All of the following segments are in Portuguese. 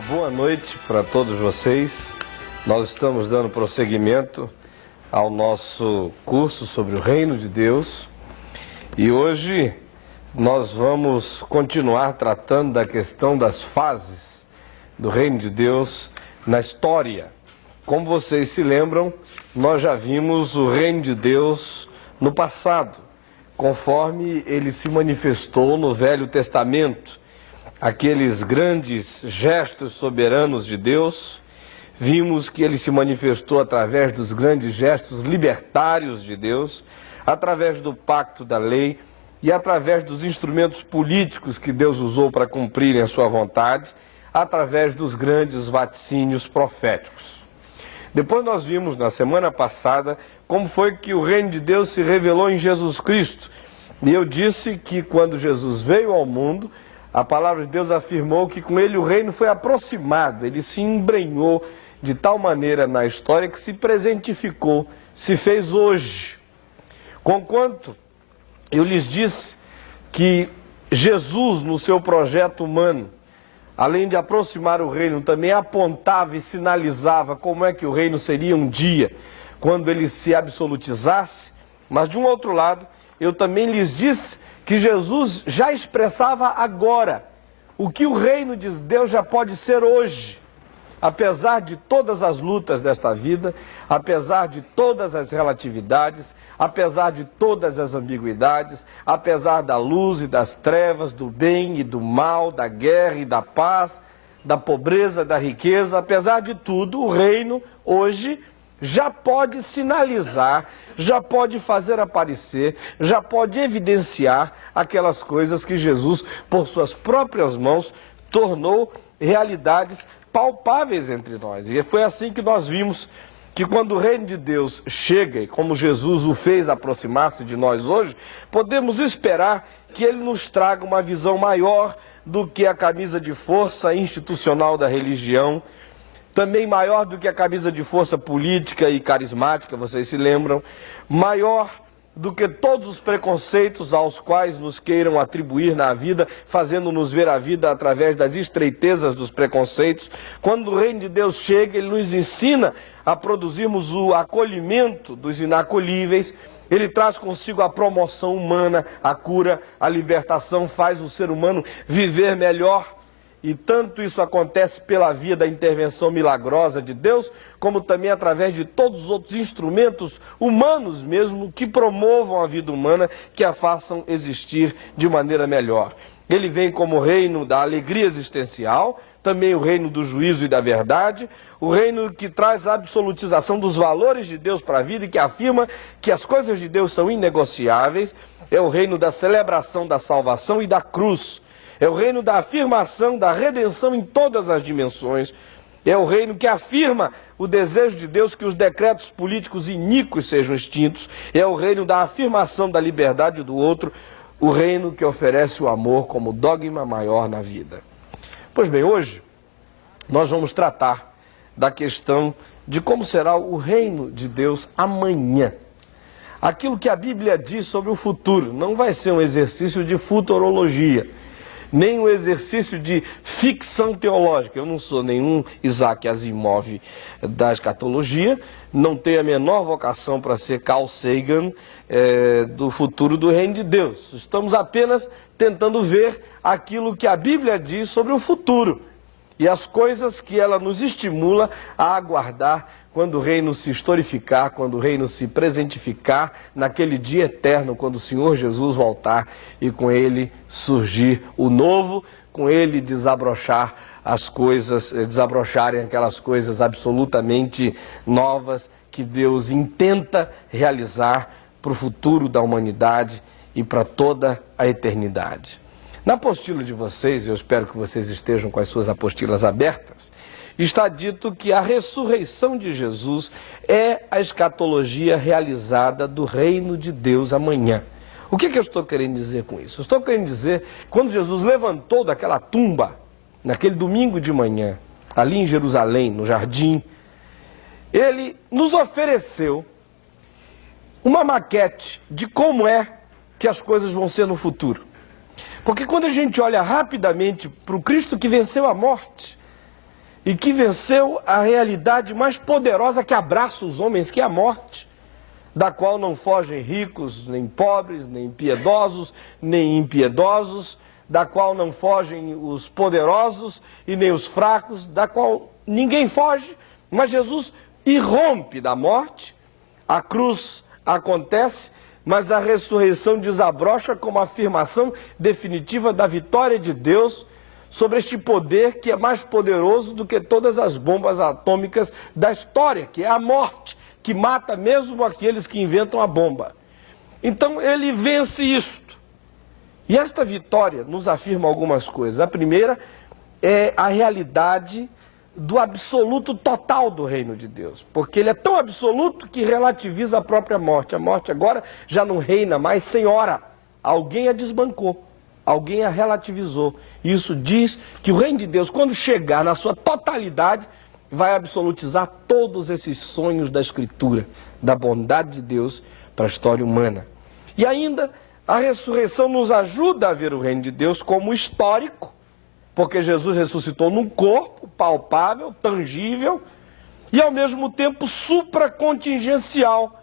Uma boa noite para todos vocês. Nós estamos dando prosseguimento ao nosso curso sobre o Reino de Deus e hoje nós vamos continuar tratando da questão das fases do Reino de Deus na história. Como vocês se lembram, nós já vimos o Reino de Deus no passado, conforme ele se manifestou no Velho Testamento. Aqueles grandes gestos soberanos de Deus, vimos que ele se manifestou através dos grandes gestos libertários de Deus, através do pacto da lei e através dos instrumentos políticos que Deus usou para cumprirem a sua vontade, através dos grandes vaticínios proféticos. Depois nós vimos na semana passada como foi que o reino de Deus se revelou em Jesus Cristo. E eu disse que quando Jesus veio ao mundo, a palavra de Deus afirmou que com ele o reino foi aproximado, ele se embrenhou de tal maneira na história que se presentificou, se fez hoje. Conquanto eu lhes disse que Jesus, no seu projeto humano, além de aproximar o reino, também apontava e sinalizava como é que o reino seria um dia, quando ele se absolutizasse, mas de um outro lado, eu também lhes disse que Jesus já expressava agora o que o reino de Deus já pode ser hoje, apesar de todas as lutas desta vida, apesar de todas as relatividades, apesar de todas as ambiguidades, apesar da luz e das trevas, do bem e do mal, da guerra e da paz, da pobreza, da riqueza, apesar de tudo, o reino hoje já pode sinalizar, já pode fazer aparecer, já pode evidenciar aquelas coisas que Jesus, por suas próprias mãos, tornou realidades palpáveis entre nós. E foi assim que nós vimos que quando o reino de Deus chega, e como Jesus o fez aproximar-se de nós hoje, podemos esperar que ele nos traga uma visão maior do que a camisa de força institucional da religião, também maior do que a camisa de força política e carismática, vocês se lembram, maior do que todos os preconceitos aos quais nos queiram atribuir na vida, fazendo-nos ver a vida através das estreitezas dos preconceitos. Quando o reino de Deus chega, ele nos ensina a produzirmos o acolhimento dos inacolhíveis, ele traz consigo a promoção humana, a cura, a libertação, faz o ser humano viver melhor. E tanto isso acontece pela via da intervenção milagrosa de Deus, como também através de todos os outros instrumentos humanos mesmo, que promovam a vida humana, que a façam existir de maneira melhor. Ele vem como o reino da alegria existencial, também o reino do juízo e da verdade, o reino que traz a absolutização dos valores de Deus para a vida e que afirma que as coisas de Deus são inegociáveis, é o reino da celebração da salvação e da cruz. É o reino da afirmação da redenção em todas as dimensões. É o reino que afirma o desejo de Deus que os decretos políticos iníquos sejam extintos. É o reino da afirmação da liberdade do outro. O reino que oferece o amor como dogma maior na vida. Pois bem, hoje nós vamos tratar da questão de como será o reino de Deus amanhã. Aquilo que a Bíblia diz sobre o futuro. Não vai ser um exercício de futurologia, nem um exercício de ficção teológica. Eu não sou nenhum Isaac Asimov da escatologia, não tenho a menor vocação para ser Carl Sagan do futuro do reino de Deus. Estamos apenas tentando ver aquilo que a Bíblia diz sobre o futuro e as coisas que ela nos estimula a aguardar quando o reino se historificar, quando o reino se presentificar naquele dia eterno, quando o Senhor Jesus voltar e com ele surgir o novo, com ele desabrochar as coisas, desabrocharem aquelas coisas absolutamente novas que Deus intenta realizar para o futuro da humanidade e para toda a eternidade. Na apostila de vocês, eu espero que vocês estejam com as suas apostilas abertas, está dito que a ressurreição de Jesus é a escatologia realizada do reino de Deus amanhã. O que eu estou querendo dizer com isso? Eu estou querendo dizer que quando Jesus levantou daquela tumba, naquele domingo de manhã, ali em Jerusalém, no jardim, ele nos ofereceu uma maquete de como é que as coisas vão ser no futuro. Porque quando a gente olha rapidamente para o Cristo que venceu a morte, e que venceu a realidade mais poderosa que abraça os homens, que é a morte, da qual não fogem ricos, nem pobres, nem piedosos, nem impiedosos, da qual não fogem os poderosos e nem os fracos, da qual ninguém foge, mas Jesus irrompe da morte, a cruz acontece, mas a ressurreição desabrocha como afirmação definitiva da vitória de Deus sobre este poder que é mais poderoso do que todas as bombas atômicas da história, que é a morte, que mata mesmo aqueles que inventam a bomba. Então ele vence isto. E esta vitória nos afirma algumas coisas. A primeira é a realidade do absoluto total do reino de Deus. Porque ele é tão absoluto que relativiza a própria morte. A morte agora já não reina mais senhora. Alguém a desbancou. Alguém a relativizou. Isso diz que o reino de Deus, quando chegar na sua totalidade, vai absolutizar todos esses sonhos da Escritura, da bondade de Deus para a história humana. E ainda, a ressurreição nos ajuda a ver o reino de Deus como histórico, porque Jesus ressuscitou num corpo palpável, tangível, e ao mesmo tempo supracontingencial.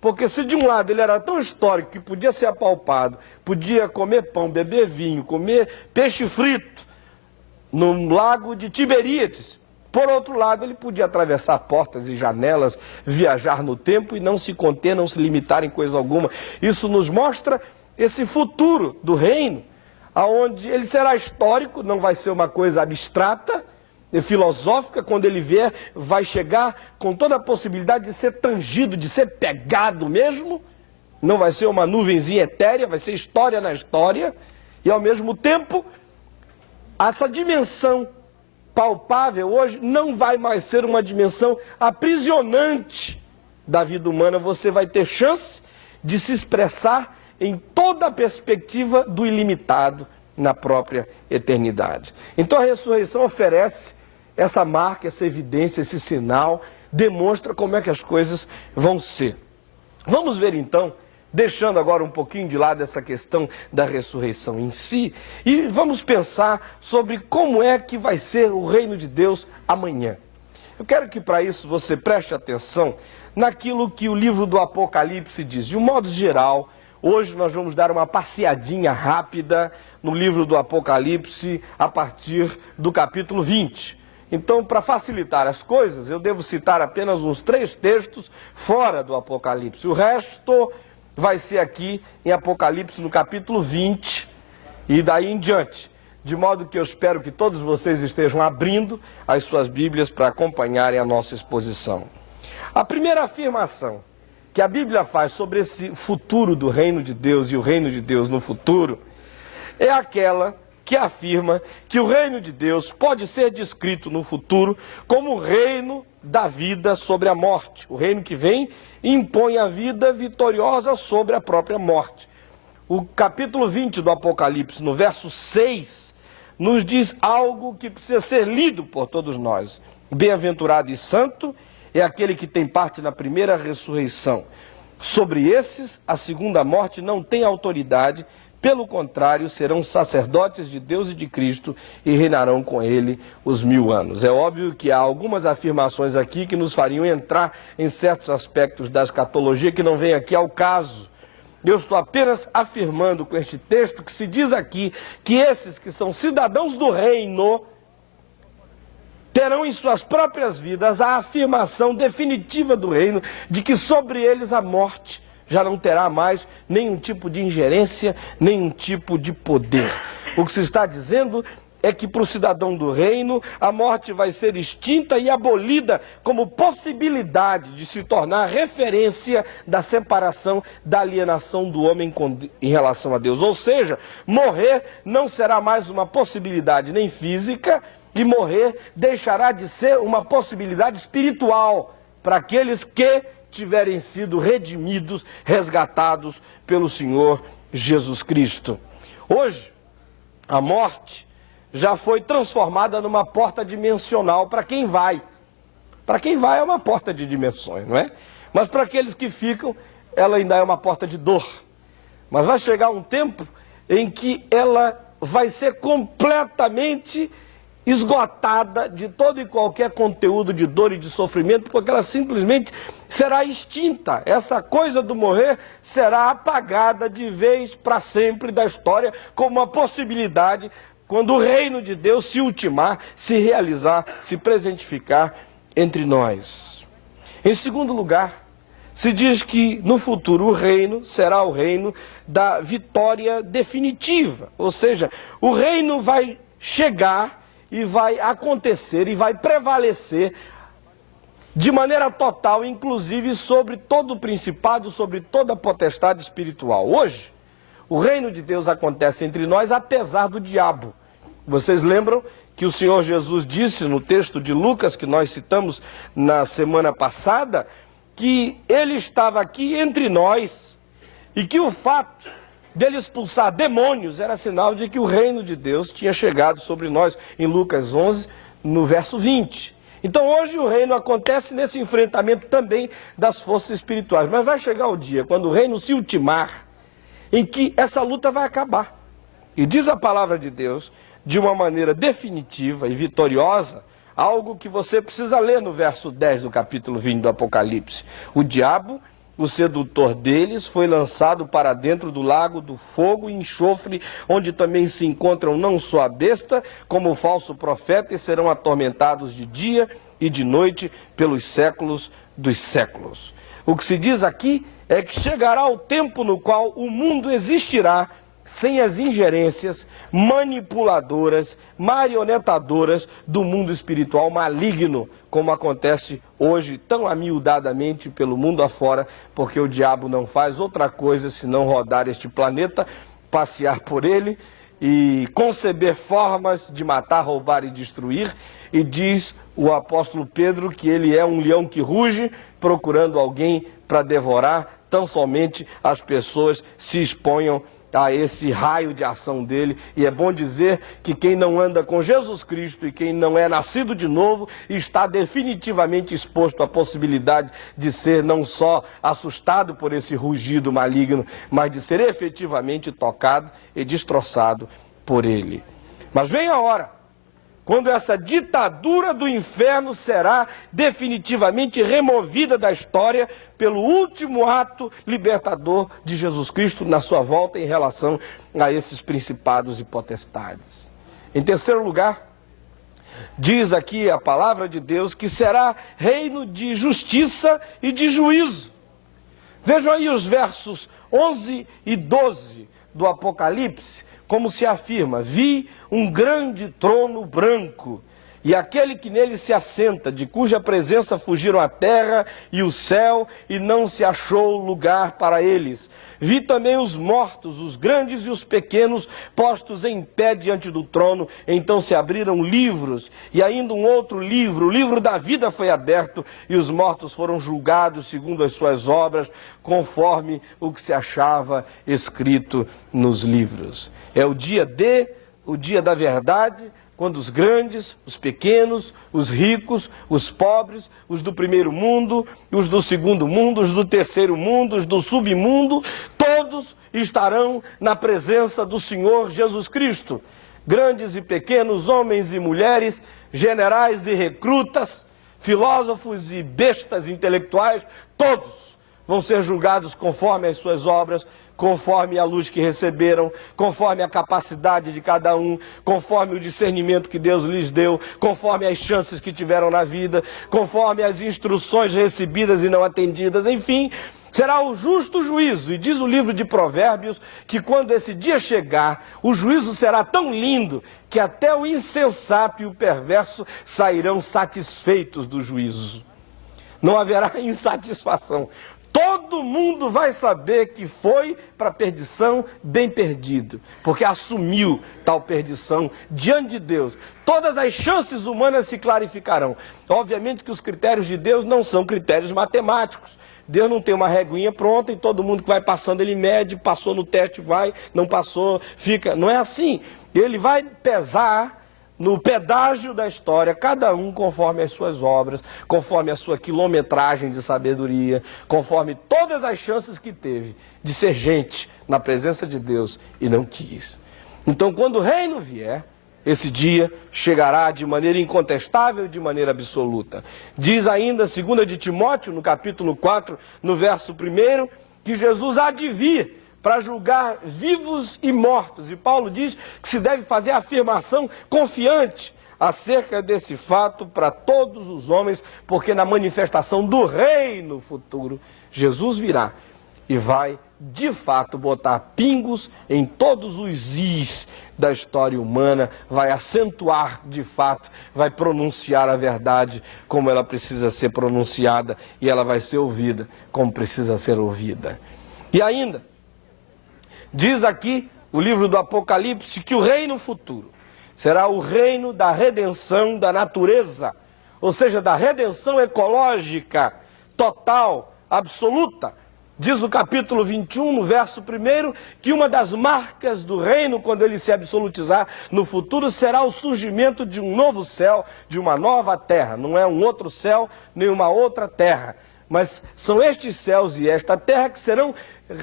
Porque se de um lado ele era tão histórico que podia ser apalpado, podia comer pão, beber vinho, comer peixe frito no lago de Tiberíades, por outro lado ele podia atravessar portas e janelas, viajar no tempo e não se conter, não se limitar em coisa alguma. Isso nos mostra esse futuro do reino, aonde ele será histórico, não vai ser uma coisa abstrata e filosófica. Quando ele vier, vai chegar com toda a possibilidade de ser tangido, de ser pegado mesmo. Não vai ser uma nuvenzinha etérea, vai ser história na história. E ao mesmo tempo, essa dimensão palpável hoje não vai mais ser uma dimensão aprisionante da vida humana. Você vai ter chance de se expressar em toda a perspectiva do ilimitado na própria eternidade. Então a ressurreição oferece essa marca, essa evidência, esse sinal, demonstra como é que as coisas vão ser. Vamos ver então, deixando agora um pouquinho de lado essa questão da ressurreição em si, e vamos pensar sobre como é que vai ser o reino de Deus amanhã. Eu quero que para isso você preste atenção naquilo que o livro do Apocalipse diz. De um modo geral, hoje nós vamos dar uma passeadinha rápida no livro do Apocalipse a partir do capítulo 20. Então, para facilitar as coisas, eu devo citar apenas uns 3 textos fora do Apocalipse. O resto vai ser aqui em Apocalipse no capítulo 20 e daí em diante. De modo que eu espero que todos vocês estejam abrindo as suas Bíblias para acompanharem a nossa exposição. A primeira afirmação que a Bíblia faz sobre esse futuro do reino de Deus e o reino de Deus no futuro é aquela que afirma que o reino de Deus pode ser descrito no futuro como o reino da vida sobre a morte. O reino que vem e impõe a vida vitoriosa sobre a própria morte. O capítulo 20 do Apocalipse, no verso 6, nos diz algo que precisa ser lido por todos nós. Bem-aventurado e santo é aquele que tem parte na primeira ressurreição. Sobre esses, a segunda morte não tem autoridade. Pelo contrário, serão sacerdotes de Deus e de Cristo e reinarão com ele os 1000 anos. É óbvio que há algumas afirmações aqui que nos fariam entrar em certos aspectos da escatologia que não vem aqui ao caso. Eu estou apenas afirmando com este texto que se diz aqui que esses que são cidadãos do reino terão em suas próprias vidas a afirmação definitiva do reino de que sobre eles a morte já não terá mais nenhum tipo de ingerência, nenhum tipo de poder. O que se está dizendo é que para o cidadão do reino, a morte vai ser extinta e abolida como possibilidade de se tornar referência da separação, da alienação do homem em relação a Deus. Ou seja, morrer não será mais uma possibilidade nem física, e morrer deixará de ser uma possibilidade espiritual para aqueles que tiverem sido redimidos, resgatados pelo Senhor Jesus Cristo. Hoje, a morte já foi transformada numa porta dimensional para quem vai. Para quem vai é uma porta de dimensões, não é? Mas para aqueles que ficam, ela ainda é uma porta de dor. Mas vai chegar um tempo em que ela vai ser completamente esgotada de todo e qualquer conteúdo de dor e de sofrimento, porque ela simplesmente será extinta. Essa coisa do morrer será apagada de vez para sempre da história, como uma possibilidade quando o reino de Deus se ultimar, se realizar, se presentificar entre nós. Em segundo lugar, se diz que no futuro o reino será o reino da vitória definitiva, ou seja, o reino vai chegar e vai acontecer e vai prevalecer de maneira total, inclusive sobre todo o principado, sobre toda a potestade espiritual. Hoje, o reino de Deus acontece entre nós apesar do diabo. Vocês lembram que o Senhor Jesus disse no texto de Lucas, que nós citamos na semana passada, que ele estava aqui entre nós e que o fato dele expulsar demônios era sinal de que o reino de Deus tinha chegado sobre nós, em Lucas 11, no verso 20. Então hoje o reino acontece nesse enfrentamento também das forças espirituais, mas vai chegar o dia quando o reino se ultimar, em que essa luta vai acabar. E diz a palavra de Deus, de uma maneira definitiva e vitoriosa, algo que você precisa ler no verso 10 do capítulo 20 do Apocalipse. O diabo, o sedutor deles, foi lançado para dentro do lago do fogo e enxofre, onde também se encontram não só a besta, como o falso profeta, e serão atormentados de dia e de noite pelos séculos dos séculos. O que se diz aqui é que chegará o tempo no qual o mundo existirá sem as ingerências manipuladoras, marionetadoras do mundo espiritual maligno, como acontece hoje tão amiudadamente pelo mundo afora, porque o diabo não faz outra coisa senão rodar este planeta, passear por ele e conceber formas de matar, roubar e destruir. E diz o apóstolo Pedro que ele é um leão que ruge, procurando alguém para devorar, tão somente as pessoas se exponham a esse raio de ação dele. E é bom dizer que quem não anda com Jesus Cristo e quem não é nascido de novo está definitivamente exposto à possibilidade de ser não só assustado por esse rugido maligno, mas de ser efetivamente tocado e destroçado por ele. Mas vem a hora quando essa ditadura do inferno será definitivamente removida da história pelo último ato libertador de Jesus Cristo na sua volta em relação a esses principados e potestades. Em terceiro lugar, diz aqui a palavra de Deus que será reino de justiça e de juízo. Vejam aí os versos 11 e 12 do Apocalipse, como se afirma: vi um grande trono branco, e aquele que nele se assenta, de cuja presença fugiram a terra e o céu, e não se achou lugar para eles. Vi também os mortos, os grandes e os pequenos, postos em pé diante do trono. Então se abriram livros, e ainda um outro livro, o livro da vida, foi aberto, e os mortos foram julgados segundo as suas obras, conforme o que se achava escrito nos livros. É o dia da verdade, quando os grandes, os pequenos, os ricos, os pobres, os do primeiro mundo, os do segundo mundo, os do terceiro mundo, os do submundo, todos estarão na presença do Senhor Jesus Cristo. Grandes e pequenos, homens e mulheres, generais e recrutas, filósofos e bestas intelectuais, todos vão ser julgados conforme as suas obras, conforme a luz que receberam, conforme a capacidade de cada um, conforme o discernimento que Deus lhes deu, conforme as chances que tiveram na vida, conforme as instruções recebidas e não atendidas, enfim, será o justo juízo. E diz o livro de Provérbios que quando esse dia chegar, o juízo será tão lindo que até o insensato e o perverso sairão satisfeitos do juízo. Não haverá insatisfação. Todo mundo vai saber que foi para a perdição bem perdido, porque assumiu tal perdição diante de Deus. Todas as chances humanas se clarificarão. Obviamente que os critérios de Deus não são critérios matemáticos. Deus não tem uma reguinha pronta e todo mundo que vai passando ele mede, passou no teste, vai, não passou, fica. Não é assim. Ele vai pesar no pedágio da história, cada um conforme as suas obras, conforme a sua quilometragem de sabedoria, conforme todas as chances que teve de ser gente na presença de Deus e não quis. Então, quando o reino vier, esse dia chegará de maneira incontestável, de maneira absoluta. Diz ainda, 2 de Timóteo, no capítulo 4, no verso 1, que Jesus há de vir para julgar vivos e mortos. E Paulo diz que se deve fazer a afirmação confiante acerca desse fato para todos os homens, porque na manifestação do reino futuro, Jesus virá e vai, de fato, botar pingos em todos os is da história humana, vai acentuar, de fato, vai pronunciar a verdade como ela precisa ser pronunciada e ela vai ser ouvida como precisa ser ouvida. E ainda, diz aqui o livro do Apocalipse que o reino futuro será o reino da redenção da natureza, ou seja, da redenção ecológica, total, absoluta. Diz o capítulo 21, no verso 1, que uma das marcas do reino, quando ele se absolutizar no futuro, será o surgimento de um novo céu, de uma nova terra. Não é um outro céu, nem uma outra terra, mas são estes céus e esta terra que serão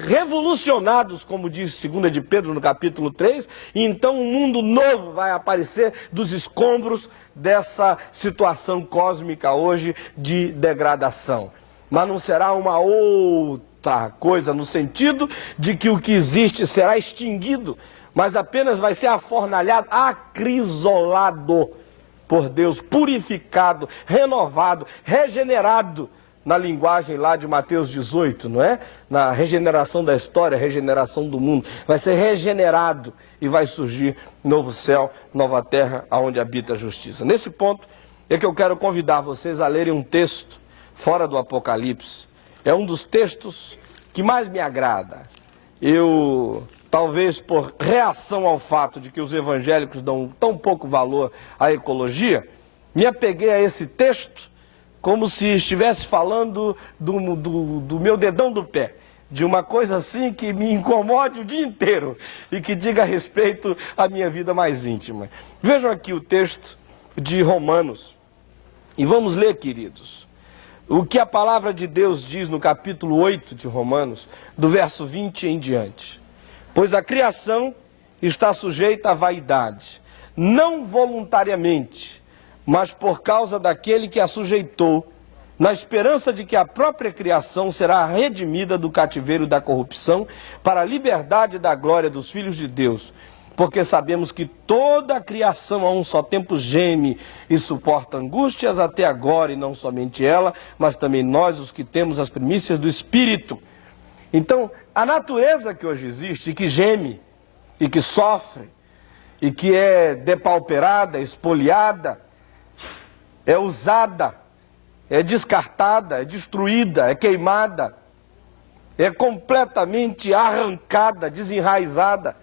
revolucionados, como diz 2 de Pedro no capítulo 3, e então um mundo novo vai aparecer dos escombros dessa situação cósmica hoje de degradação. Mas não será uma outra coisa no sentido de que o que existe será extinguido, mas apenas vai ser afornalhado, acrisolado por Deus, purificado, renovado, regenerado, na linguagem lá de Mateus 18, não é? Na regeneração da história, regeneração do mundo. Vai ser regenerado e vai surgir novo céu, nova terra, onde habita a justiça. Nesse ponto é que eu quero convidar vocês a lerem um texto fora do Apocalipse. É um dos textos que mais me agrada. Eu, talvez por reação ao fato de que os evangélicos dão tão pouco valor à ecologia, me apeguei a esse texto como se estivesse falando do meu dedão do pé, de uma coisa assim que me incomode o dia inteiro e que diga respeito à minha vida mais íntima. Vejam aqui o texto de Romanos, e vamos ler, queridos, o que a palavra de Deus diz no capítulo 8 de Romanos, do verso 20 em diante. Pois a criação está sujeita à vaidade, não voluntariamente, mas por causa daquele que a sujeitou, na esperança de que a própria criação será redimida do cativeiro da corrupção para a liberdade da glória dos filhos de Deus. Porque sabemos que toda a criação a um só tempo geme e suporta angústias até agora, e não somente ela, mas também nós, os que temos as primícias do Espírito. Então, a natureza que hoje existe, que geme, e que sofre, e que é depauperada, espoliada, é usada, é descartada, é destruída, é queimada, é completamente arrancada, desenraizada,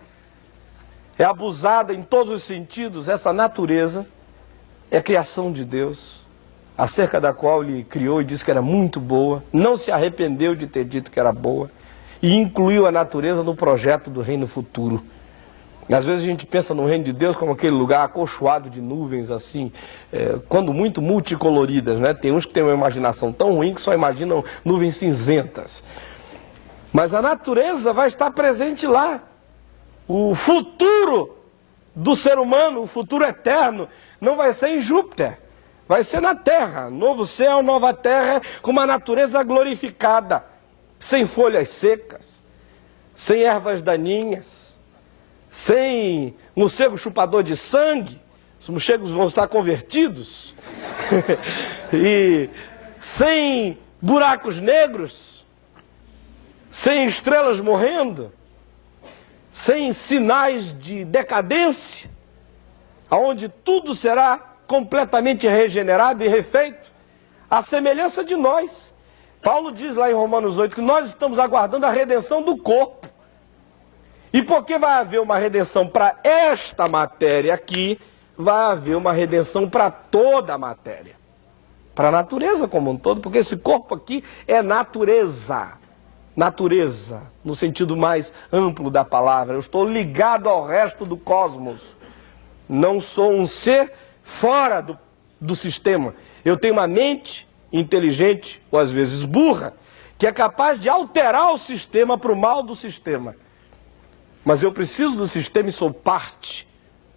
é abusada em todos os sentidos. Essa natureza é criação de Deus, acerca da qual Ele criou e disse que era muito boa, não se arrependeu de ter dito que era boa, e incluiu a natureza no projeto do reino futuro. Às vezes a gente pensa no reino de Deus como aquele lugar acolchoado de nuvens, assim, quando muito multicoloridas, né? Tem uns que têm uma imaginação tão ruim que só imaginam nuvens cinzentas. Mas a natureza vai estar presente lá. O futuro do ser humano, o futuro eterno, não vai ser em Júpiter, vai ser na Terra. Novo céu, nova terra, com uma natureza glorificada, sem folhas secas, sem ervas daninhas, sem morcego chupador de sangue. Os morcegos vão estar convertidos. E sem buracos negros, sem estrelas morrendo, sem sinais de decadência, aonde tudo será completamente regenerado e refeito, à semelhança de nós. Paulo diz lá em Romanos 8 que nós estamos aguardando a redenção do corpo. E porque vai haver uma redenção para esta matéria aqui, vai haver uma redenção para toda a matéria. Para a natureza como um todo, porque esse corpo aqui é natureza. Natureza, no sentido mais amplo da palavra. Eu estou ligado ao resto do cosmos. Não sou um ser fora do sistema. Eu tenho uma mente inteligente, ou às vezes burra, que é capaz de alterar o sistema para o mal do sistema. Mas eu preciso do sistema e sou parte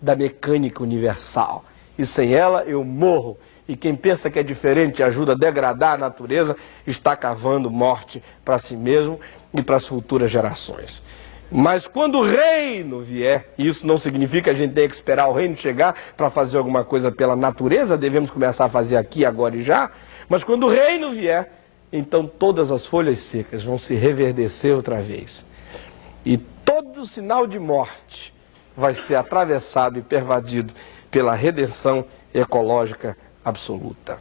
da mecânica universal. E sem ela eu morro. E quem pensa que é diferente e ajuda a degradar a natureza, está cavando morte para si mesmo e para as futuras gerações. Mas quando o reino vier, e isso não significa que a gente tenha que esperar o reino chegar para fazer alguma coisa pela natureza, devemos começar a fazer aqui, agora e já, mas quando o reino vier, então todas as folhas secas vão se reverdecer outra vez. E todo sinal de morte vai ser atravessado e pervadido pela redenção ecológica absoluta.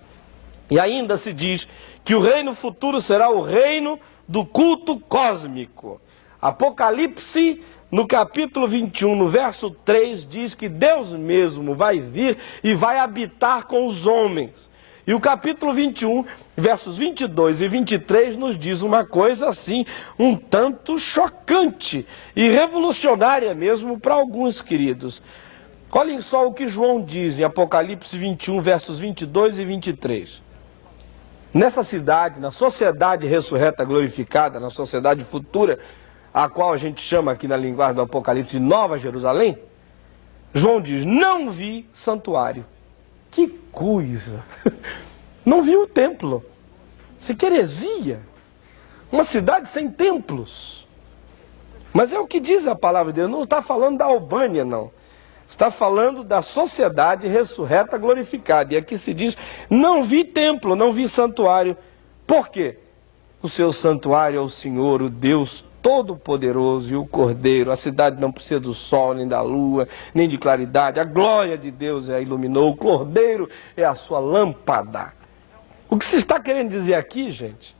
E ainda se diz que o reino futuro será o reino do culto cósmico. Apocalipse, no capítulo 21, no verso 3, diz que Deus mesmo vai vir e vai habitar com os homens. E o capítulo 21, versos 22 e 23, nos diz uma coisa assim, um tanto chocante e revolucionária mesmo para alguns queridos. Olhem só o que João diz em Apocalipse 21, versos 22 e 23. Nessa cidade, na sociedade ressurreta glorificada, na sociedade futura, a qual a gente chama aqui na linguagem do Apocalipse de Nova Jerusalém, João diz, não vi santuário. Que coisa! Não vi o templo. Isso que heresia. Uma cidade sem templos. Mas é o que diz a palavra de Deus, não está falando da Albânia, não. Está falando da sociedade ressurreta glorificada. E aqui se diz, não vi templo, não vi santuário. Por quê? O seu santuário é o Senhor, o Deus Todo-Poderoso e o Cordeiro. A cidade não precisa do sol, nem da lua, nem de claridade. A glória de Deus a iluminou. O Cordeiro é a sua lâmpada. O que se está querendo dizer aqui, gente,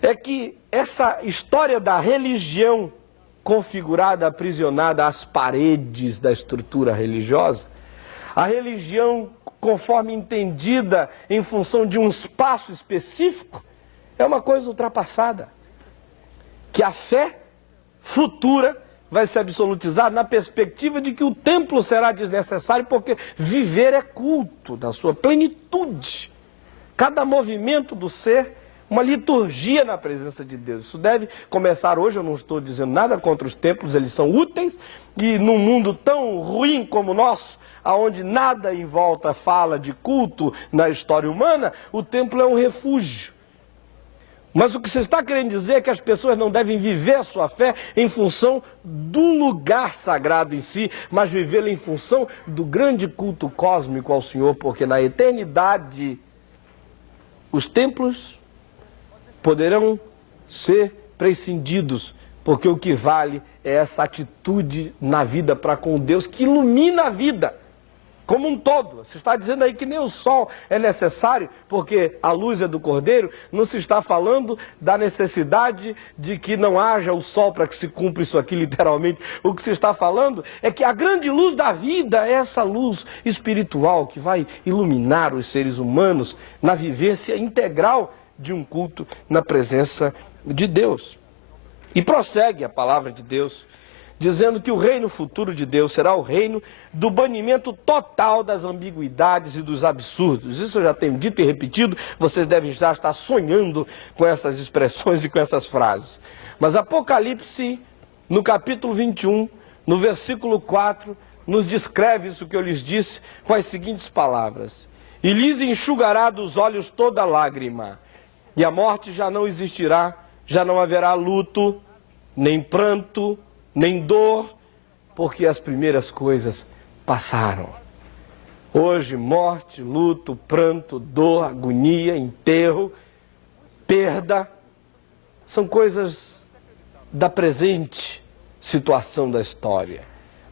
é que essa história da religião configurada, aprisionada às paredes da estrutura religiosa, a religião conforme entendida em função de um espaço específico, é uma coisa ultrapassada. Que a fé futura vai se absolutizar na perspectiva de que o templo será desnecessário, porque viver é culto na sua plenitude. Cada movimento do ser, uma liturgia na presença de Deus. Isso deve começar hoje, eu não estou dizendo nada contra os templos, eles são úteis, e num mundo tão ruim como o nosso, onde nada em volta fala de culto na história humana, o templo é um refúgio. Mas o que você está querendo dizer é que as pessoas não devem viver a sua fé em função do lugar sagrado em si, mas vivê-la em função do grande culto cósmico ao Senhor, porque na eternidade os templos poderão ser prescindidos, porque o que vale é essa atitude na vida para com Deus que ilumina a vida como um todo. Se está dizendo aí que nem o sol é necessário, porque a luz é do Cordeiro, não se está falando da necessidade de que não haja o sol para que se cumpra isso aqui literalmente. O que se está falando é que a grande luz da vida é essa luz espiritual que vai iluminar os seres humanos na vivência integral de um culto na presença de Deus. E prossegue a palavra de Deus, dizendo que o reino futuro de Deus será o reino do banimento total das ambiguidades e dos absurdos. Isso eu já tenho dito e repetido, vocês devem já estar sonhando com essas expressões e com essas frases. Mas Apocalipse, no capítulo 21, no versículo 4, nos descreve isso que eu lhes disse com as seguintes palavras. E lhes enxugará dos olhos toda lágrima, e a morte já não existirá, já não haverá luto, nem pranto, nem dor, porque as primeiras coisas passaram. Hoje, morte, luto, pranto, dor, agonia, enterro, perda, são coisas da presente situação da história.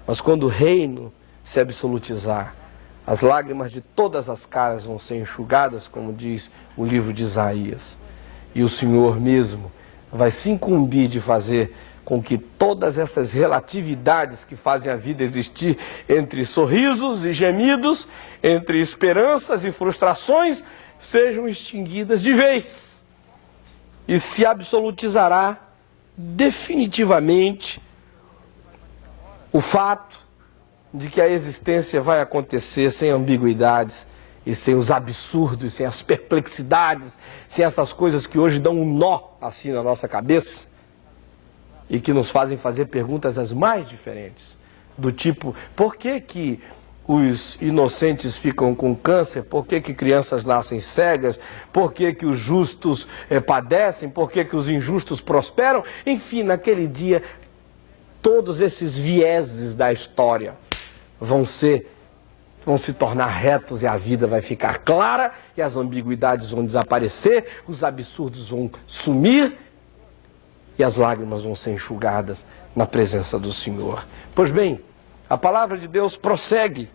Mas quando o reino se absolutizar, as lágrimas de todas as caras vão ser enxugadas, como diz o livro de Isaías. E o Senhor mesmo vai se incumbir de fazer com que todas essas relatividades que fazem a vida existir entre sorrisos e gemidos, entre esperanças e frustrações, sejam extinguidas de vez. E se absolutizará definitivamente o fato de que a existência vai acontecer sem ambiguidades e sem os absurdos, sem as perplexidades, sem essas coisas que hoje dão um nó assim na nossa cabeça e que nos fazem fazer perguntas as mais diferentes do tipo, por que que os inocentes ficam com câncer? Por que que crianças nascem cegas? Por que que os justos padecem? Por que que os injustos prosperam? Enfim, naquele dia, todos esses vieses da história vão se tornar retos e a vida vai ficar clara e as ambiguidades vão desaparecer, os absurdos vão sumir e as lágrimas vão ser enxugadas na presença do Senhor. Pois bem, a palavra de Deus prossegue,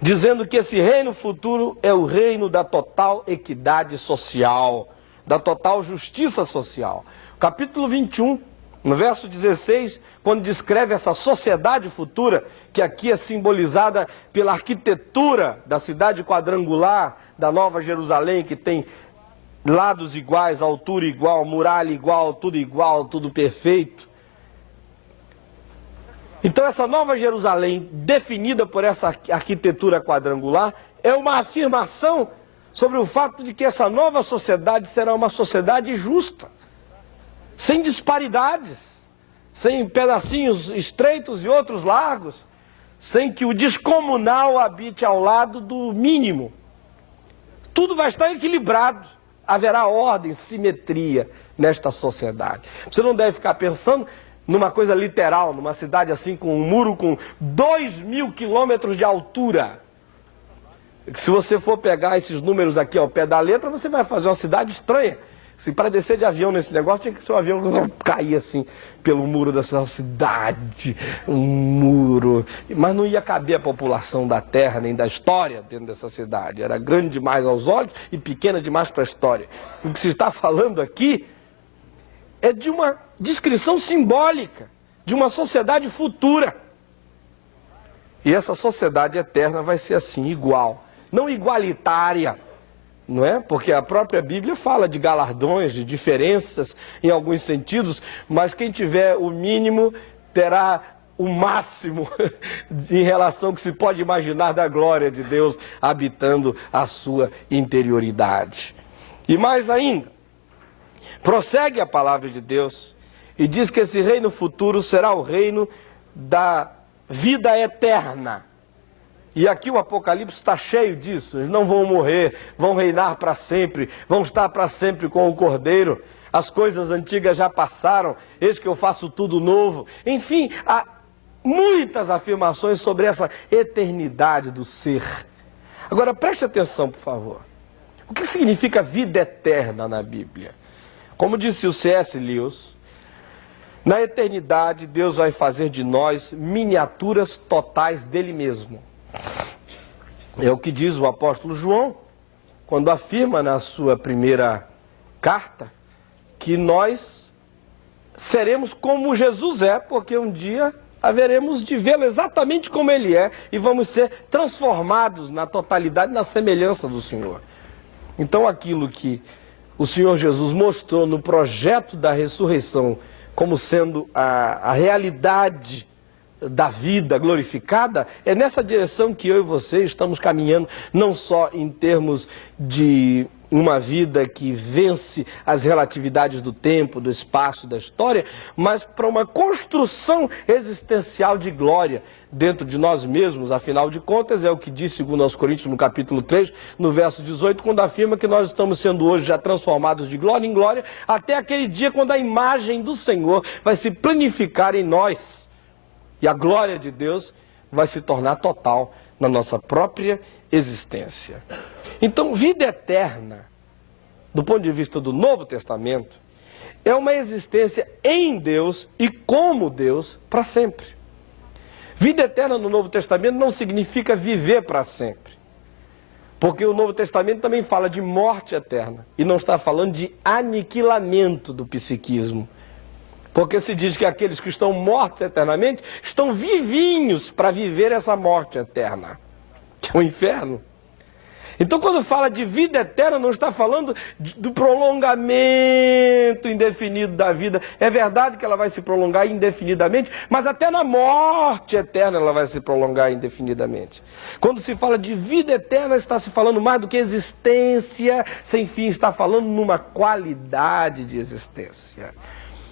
dizendo que esse reino futuro é o reino da total equidade social, da total justiça social. Capítulo 21, no verso 16, quando descreve essa sociedade futura, que aqui é simbolizada pela arquitetura da cidade quadrangular, da Nova Jerusalém, que tem lados iguais, altura igual, muralha igual, tudo perfeito. Então essa Nova Jerusalém, definida por essa arquitetura quadrangular, é uma afirmação sobre o fato de que essa nova sociedade será uma sociedade justa, sem disparidades, sem pedacinhos estreitos e outros largos, sem que o descomunal habite ao lado do mínimo. Tudo vai estar equilibrado, haverá ordem, simetria nesta sociedade. Você não deve ficar pensando numa coisa literal, numa cidade assim com um muro com 2.000 quilômetros de altura. Se você for pegar esses números aqui ao pé da letra, você vai fazer uma cidade estranha. Se para descer de avião nesse negócio, tinha que ser um avião cair assim pelo muro dessa cidade, um muro. Mas não ia caber a população da terra nem da história dentro dessa cidade. Era grande demais aos olhos e pequena demais para a história. O que se está falando aqui é de uma descrição simbólica de uma sociedade futura. E essa sociedade eterna vai ser assim, igual. Não igualitária, não é? Porque a própria Bíblia fala de galardões, de diferenças em alguns sentidos, mas quem tiver o mínimo terá o máximo em relação ao que se pode imaginar da glória de Deus habitando a sua interioridade. E mais ainda, prossegue a palavra de Deus e diz que esse reino futuro será o reino da vida eterna. E aqui o Apocalipse está cheio disso. Eles não vão morrer, vão reinar para sempre, vão estar para sempre com o Cordeiro. As coisas antigas já passaram, eis que eu faço tudo novo. Enfim, há muitas afirmações sobre essa eternidade do ser. Agora preste atenção, por favor. O que significa vida eterna na Bíblia? Como disse o C.S. Lewis, na eternidade Deus vai fazer de nós miniaturas totais dele mesmo. É o que diz o apóstolo João, quando afirma na sua primeira carta que nós seremos como Jesus é, porque um dia haveremos de vê-lo exatamente como ele é e vamos ser transformados na totalidade, na semelhança do Senhor. Então aquilo que o Senhor Jesus mostrou no projeto da ressurreição como sendo a realidade da vida glorificada, é nessa direção que eu e você estamos caminhando, não só em termos de uma vida que vence as relatividades do tempo, do espaço, da história, mas para uma construção existencial de glória dentro de nós mesmos. Afinal de contas, é o que diz 2 Coríntios no capítulo 3, no verso 18, quando afirma que nós estamos sendo hoje já transformados de glória em glória, até aquele dia quando a imagem do Senhor vai se planificar em nós. E a glória de Deus vai se tornar total na nossa própria existência. Então, vida eterna, do ponto de vista do Novo Testamento, é uma existência em Deus e como Deus para sempre. Vida eterna no Novo Testamento não significa viver para sempre. Porque o Novo Testamento também fala de morte eterna e não está falando de aniquilamento do psiquismo. Porque se diz que aqueles que estão mortos eternamente estão vivinhos para viver essa morte eterna, que é o inferno. Então, quando fala de vida eterna, não está falando do prolongamento indefinido da vida. É verdade que ela vai se prolongar indefinidamente, mas até na morte eterna ela vai se prolongar indefinidamente. Quando se fala de vida eterna, está se falando mais do que existência sem fim, está falando numa qualidade de existência.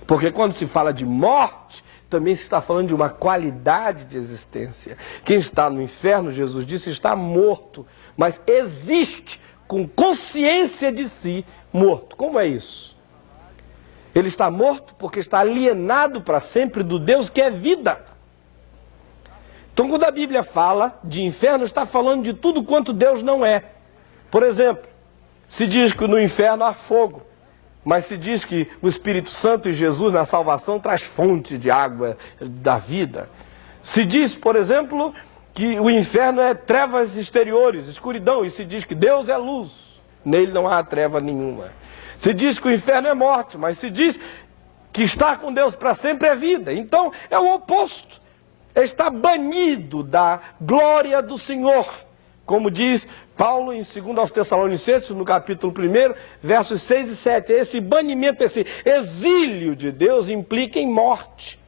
Porque quando se fala de morte, também se está falando de uma qualidade de existência. Quem está no inferno, Jesus disse, está morto, mas existe com consciência de si morto. Como é isso? Ele está morto porque está alienado para sempre do Deus que é vida. Então, quando a Bíblia fala de inferno, está falando de tudo quanto Deus não é. Por exemplo, se diz que no inferno há fogo, mas se diz que o Espírito Santo e Jesus na salvação traz fonte de água da vida. Se diz, por exemplo, que o inferno é trevas exteriores, escuridão, e se diz que Deus é luz, nele não há treva nenhuma. Se diz que o inferno é morte, mas se diz que estar com Deus para sempre é vida. Então é o oposto. Está banido da glória do Senhor. Como diz Paulo em 2 aos Tessalonicenses, no capítulo 1, versos 6 e 7. Esse banimento, esse exílio de Deus implica em morte.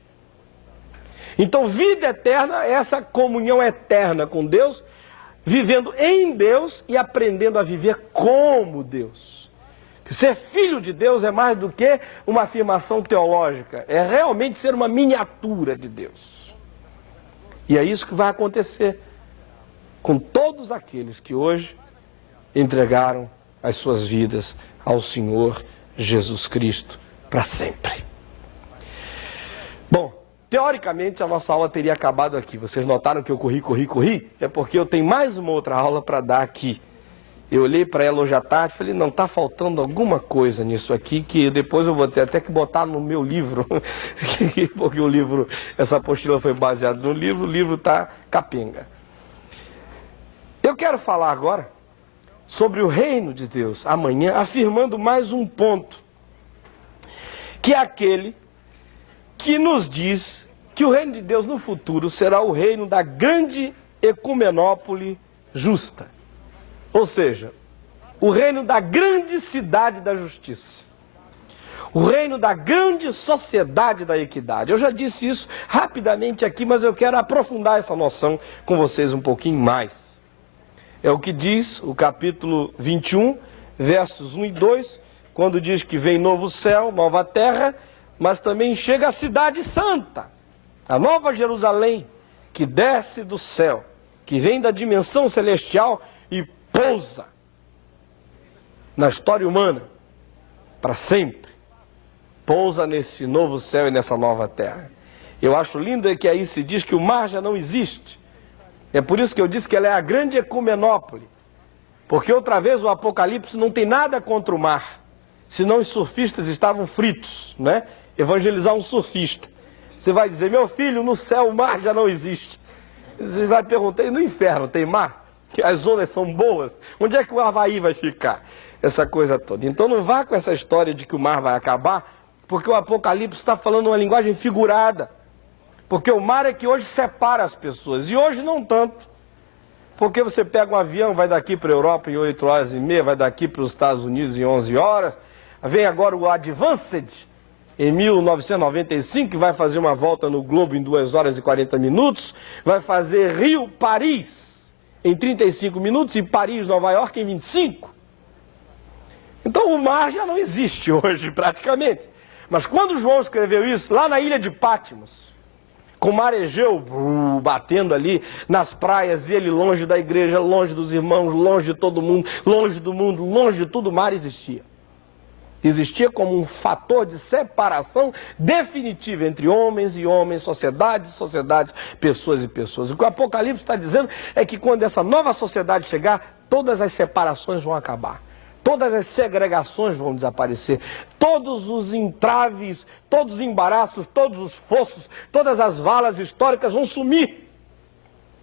Então, vida eterna é essa comunhão eterna com Deus, vivendo em Deus e aprendendo a viver como Deus. Ser filho de Deus é mais do que uma afirmação teológica, é realmente ser uma miniatura de Deus. E é isso que vai acontecer com todos aqueles que hoje entregaram as suas vidas ao Senhor Jesus Cristo para sempre. Bom, teoricamente a nossa aula teria acabado aqui. Vocês notaram que eu corri? É porque eu tenho mais uma outra aula para dar aqui. Eu olhei para ela hoje à tarde e falei, não, está faltando alguma coisa nisso aqui que depois eu vou ter até que botar no meu livro, porque o livro, essa apostila foi baseada no livro, o livro está capenga. Eu quero falar agora sobre o reino de Deus, amanhã, afirmando mais um ponto, que é aquele que nos diz que o reino de Deus no futuro será o reino da grande ecumenópole justa. Ou seja, o reino da grande cidade da justiça. O reino da grande sociedade da equidade. Eu já disse isso rapidamente aqui, mas eu quero aprofundar essa noção com vocês um pouquinho mais. É o que diz o capítulo 21, versos 1 e 2, quando diz que vem novo céu, nova terra, mas também chega a cidade santa, a nova Jerusalém, que desce do céu, que vem da dimensão celestial e pousa na história humana para sempre. Pousa nesse novo céu e nessa nova terra. Eu acho lindo é que aí se diz que o mar já não existe. É por isso que eu disse que ela é a grande ecumenópole. Porque outra vez o Apocalipse não tem nada contra o mar. Senão os surfistas estavam fritos, né? Evangelizar um surfista. Você vai dizer, meu filho, no céu o mar já não existe. Você vai perguntar, e no inferno tem mar? Que as ondas são boas, onde é que o Havaí vai ficar? Essa coisa toda. Então não vá com essa história de que o mar vai acabar, porque o Apocalipse está falando uma linguagem figurada. Porque o mar é que hoje separa as pessoas, e hoje não tanto. Porque você pega um avião, vai daqui para a Europa em 8 horas e meia, vai daqui para os Estados Unidos em 11 horas, vem agora o Advanced, em 1995, que vai fazer uma volta no globo em 2 horas e 40 minutos, vai fazer Rio-Paris em 35 minutos e Paris-Nova York em 25. Então o mar já não existe hoje praticamente. Mas quando João escreveu isso, lá na ilha de Patmos, com o mar Egeu batendo ali nas praias, e ele longe da igreja, longe dos irmãos, longe de todo mundo, longe do mundo, longe de tudo, o mar existia. Existia como um fator de separação definitiva entre homens e homens, sociedades e sociedades, pessoas e pessoas. O que o Apocalipse está dizendo é que quando essa nova sociedade chegar, todas as separações vão acabar. Todas as segregações vão desaparecer. Todos os entraves, todos os embaraços, todos os fossos, todas as valas históricas vão sumir.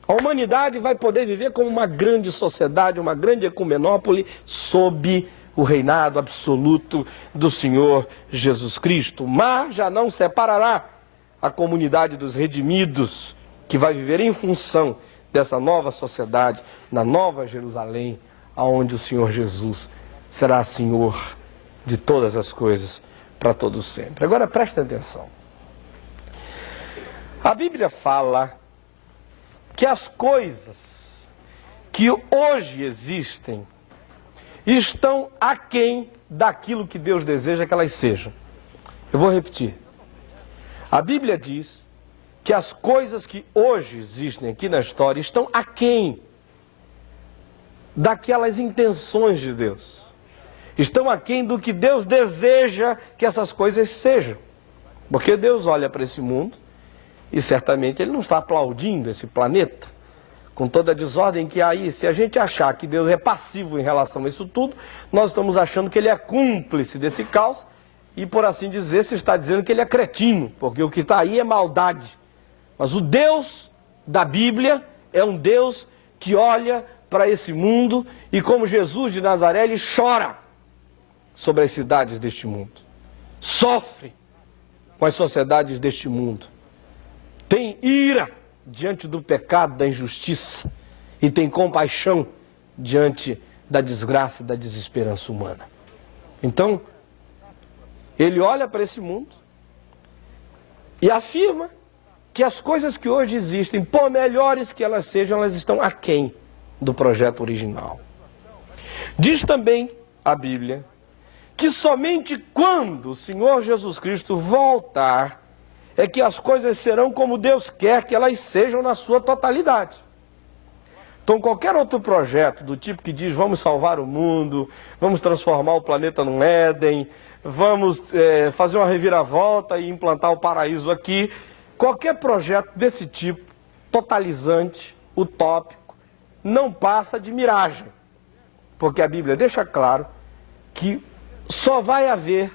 A humanidade vai poder viver como uma grande sociedade, uma grande ecumenópole, sob o reinado absoluto do Senhor Jesus Cristo. O mar já não separará a comunidade dos redimidos, que vai viver em função dessa nova sociedade, na nova Jerusalém, aonde o Senhor Jesus será Senhor de todas as coisas, para todos sempre. Agora preste atenção. A Bíblia fala que as coisas que hoje existem estão aquém daquilo que Deus deseja que elas sejam. Eu vou repetir. A Bíblia diz que as coisas que hoje existem aqui na história estão aquém daquelas intenções de Deus. Estão aquém do que Deus deseja que essas coisas sejam. Porque Deus olha para esse mundo e certamente Ele não está aplaudindo esse planeta com toda a desordem que há aí. Se a gente achar que Deus é passivo em relação a isso tudo, nós estamos achando que Ele é cúmplice desse caos e, por assim dizer, se está dizendo que Ele é cretino, porque o que está aí é maldade. Mas o Deus da Bíblia é um Deus que olha para esse mundo e, como Jesus de Nazaré, Ele chora sobre as cidades deste mundo, sofre com as sociedades deste mundo, tem ira diante do pecado, da injustiça, e tem compaixão diante da desgraça e da desesperança humana. Então, Ele olha para esse mundo e afirma que as coisas que hoje existem, por melhores que elas sejam, elas estão aquém do projeto original. Diz também a Bíblia que somente quando o Senhor Jesus Cristo voltar é que as coisas serão como Deus quer que elas sejam na sua totalidade. Então qualquer outro projeto do tipo que diz vamos salvar o mundo, vamos transformar o planeta num Éden, vamos fazer uma reviravolta e implantar o paraíso aqui, qualquer projeto desse tipo, totalizante, utópico, não passa de miragem. Porque a Bíblia deixa claro que só vai haver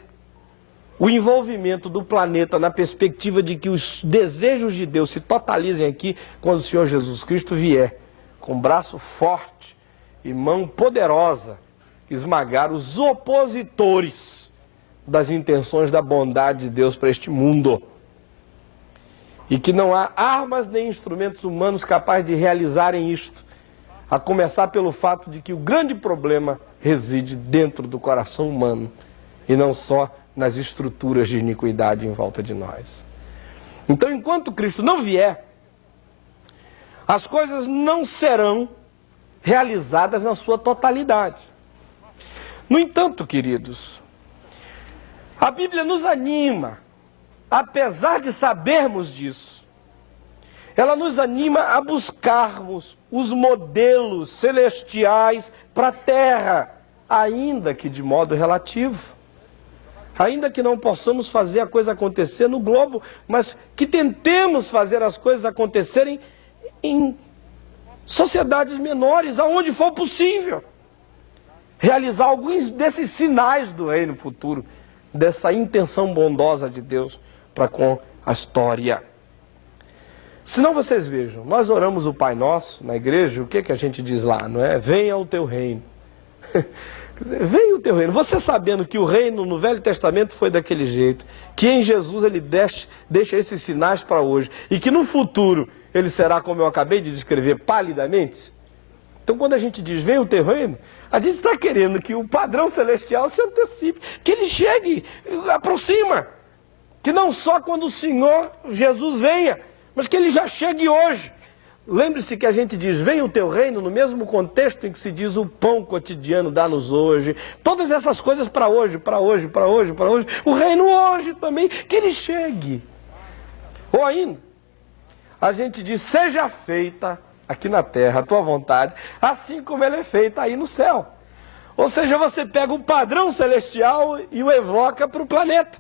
o envolvimento do planeta na perspectiva de que os desejos de Deus se totalizem aqui quando o Senhor Jesus Cristo vier, com braço forte e mão poderosa, esmagar os opositores das intenções da bondade de Deus para este mundo. E que não há armas nem instrumentos humanos capazes de realizarem isto, a começar pelo fato de que o grande problema reside dentro do coração humano e não só nas estruturas de iniquidade em volta de nós. Então, enquanto Cristo não vier, as coisas não serão realizadas na sua totalidade. No entanto, queridos, a Bíblia nos anima, apesar de sabermos disso, ela nos anima a buscarmos os modelos celestiais para a Terra, ainda que de modo relativo. Ainda que não possamos fazer a coisa acontecer no globo, mas que tentemos fazer as coisas acontecerem em sociedades menores, aonde for possível. Realizar alguns desses sinais do reino futuro, dessa intenção bondosa de Deus para com a história. Senão vocês vejam, nós oramos o Pai Nosso na igreja, o que a gente diz lá, não é? Venha o teu reino. Quer dizer, venha o teu reino. Você sabendo que o reino no Velho Testamento foi daquele jeito, que em Jesus ele deixa esses sinais para hoje, e que no futuro ele será, como eu acabei de descrever, palidamente. Então quando a gente diz, venha o teu reino, a gente está querendo que o padrão celestial se antecipe, que ele chegue, aproxima. Que não só quando o Senhor Jesus venha, mas que ele já chegue hoje. Lembre-se que a gente diz, venha o teu reino, no mesmo contexto em que se diz o pão cotidiano dá-nos hoje. Todas essas coisas para hoje, para hoje, para hoje, para hoje. O reino hoje também, que ele chegue. Ou ainda, a gente diz, seja feita aqui na terra a tua vontade, assim como ela é feita aí no céu. Ou seja, você pega o padrão celestial e o evoca para o planeta.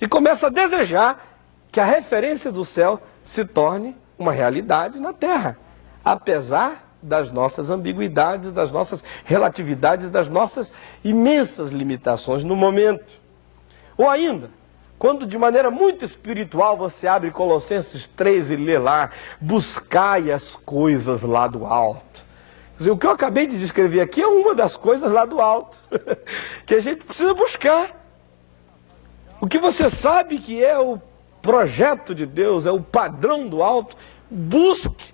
E começa a desejar que a referência do céu se torne uma realidade na Terra, apesar das nossas ambiguidades, das nossas relatividades, das nossas imensas limitações no momento. Ou ainda, quando de maneira muito espiritual você abre Colossenses 3 e lê lá, buscai as coisas lá do alto. Quer dizer, o que eu acabei de descrever aqui é uma das coisas lá do alto, que a gente precisa buscar. O que você sabe que é o projeto de Deus, é o padrão do alto, busque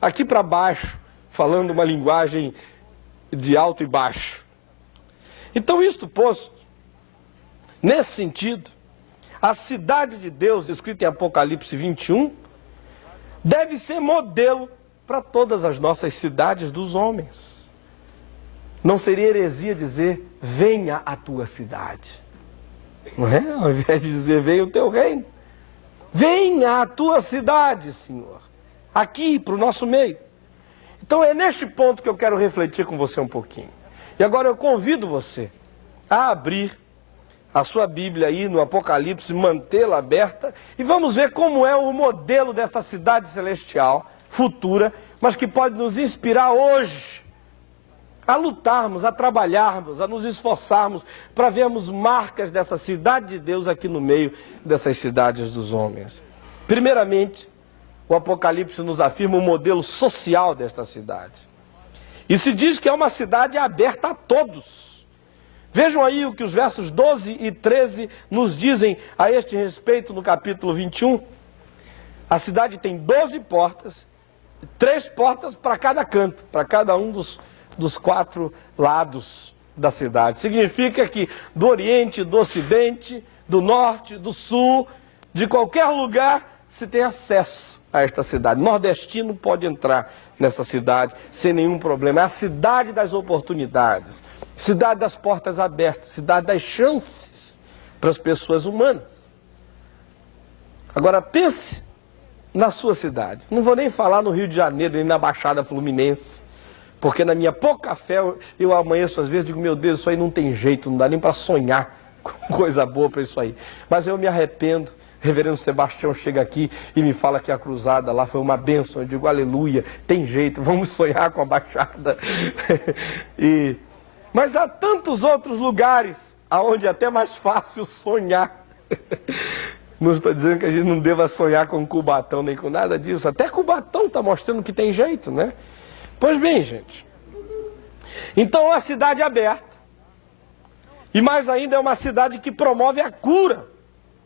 aqui para baixo, falando uma linguagem de alto e baixo. Então, isto posto, nesse sentido, a cidade de Deus, descrita em Apocalipse 21, deve ser modelo para todas as nossas cidades dos homens. Não seria heresia dizer, venha a tua cidade. Não é? Ao invés de dizer, venha o teu reino. Venha à tua cidade, Senhor, aqui para o nosso meio. Então é neste ponto que eu quero refletir com você um pouquinho. E agora eu convido você a abrir a sua Bíblia aí no Apocalipse, mantê-la aberta, e vamos ver como é o modelo dessa cidade celestial, futura, mas que pode nos inspirar hoje a lutarmos, a trabalharmos, a nos esforçarmos para vermos marcas dessa cidade de Deus aqui no meio dessas cidades dos homens. Primeiramente, o Apocalipse nos afirma o modelo social desta cidade. E se diz que é uma cidade aberta a todos. Vejam aí o que os versos 12 e 13 nos dizem a este respeito no capítulo 21. A cidade tem 12 portas, 3 portas para cada canto, para cada um dos 4 lados da cidade. Significa que do Oriente, do Ocidente, do Norte, do Sul, de qualquer lugar se tem acesso a esta cidade. Nordestino pode entrar nessa cidade sem nenhum problema. É a cidade das oportunidades, cidade das portas abertas, cidade das chances para as pessoas humanas. Agora pense na sua cidade. Não vou nem falar no Rio de Janeiro, nem na Baixada Fluminense, porque na minha pouca fé eu amanheço às vezes e digo, meu Deus, isso aí não tem jeito, não dá nem para sonhar com coisa boa para isso aí. Mas eu me arrependo. Reverendo Sebastião chega aqui e me fala que a cruzada lá foi uma bênção. Eu digo, aleluia, tem jeito, vamos sonhar com a Baixada. Mas há tantos outros lugares onde é até mais fácil sonhar. Não estou dizendo que a gente não deva sonhar com Cubatão nem com nada disso. Até Cubatão está mostrando que tem jeito, né? Pois bem, gente. Então é uma cidade aberta. E mais ainda é uma cidade que promove a cura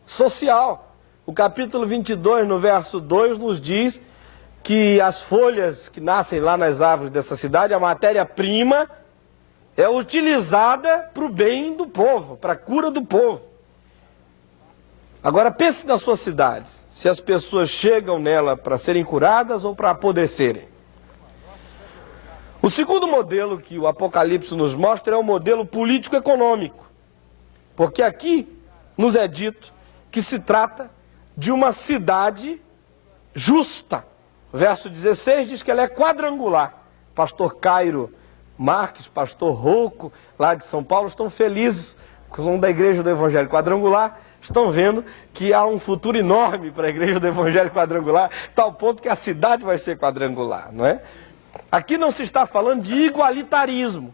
social. O capítulo 22, no verso 2, nos diz que as folhas que nascem lá nas árvores dessa cidade, a matéria-prima, é utilizada para o bem do povo, para a cura do povo. Agora pense na sua cidade, se as pessoas chegam nela para serem curadas ou para apodrecerem. O segundo modelo que o Apocalipse nos mostra é o modelo político-econômico. Porque aqui nos é dito que se trata de uma cidade justa. Verso 16 diz que ela é quadrangular. Pastor Cairo Marques, pastor Rouco, lá de São Paulo, estão felizes, são da Igreja do Evangelho Quadrangular, estão vendo que há um futuro enorme para a Igreja do Evangelho Quadrangular, tal ponto que a cidade vai ser quadrangular, não é? Aqui não se está falando de igualitarismo,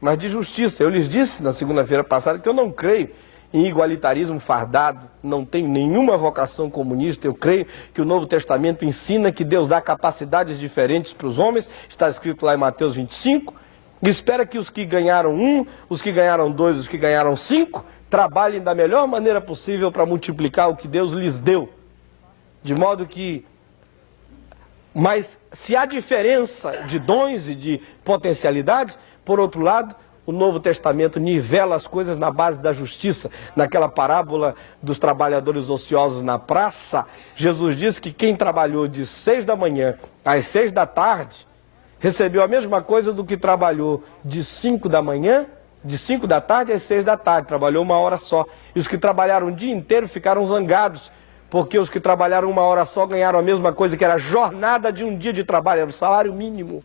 mas de justiça. Eu lhes disse na segunda-feira passada que eu não creio em igualitarismo fardado, não tenho nenhuma vocação comunista. Eu creio que o Novo Testamento ensina que Deus dá capacidades diferentes para os homens, está escrito lá em Mateus 25, e espera que os que ganharam 1, os que ganharam 2, os que ganharam 5, trabalhem da melhor maneira possível para multiplicar o que Deus lhes deu. De modo que, mas se há diferença de dons e de potencialidades, por outro lado, o Novo Testamento nivela as coisas na base da justiça. Naquela parábola dos trabalhadores ociosos na praça, Jesus disse que quem trabalhou de 6 da manhã às 6 da tarde, recebeu a mesma coisa do que trabalhou de 5 da manhã, de 5 da tarde às 6 da tarde, trabalhou 1 hora só. E os que trabalharam o dia inteiro ficaram zangados, porque os que trabalharam 1 hora só ganharam a mesma coisa, que era a jornada de um dia de trabalho, era o salário mínimo.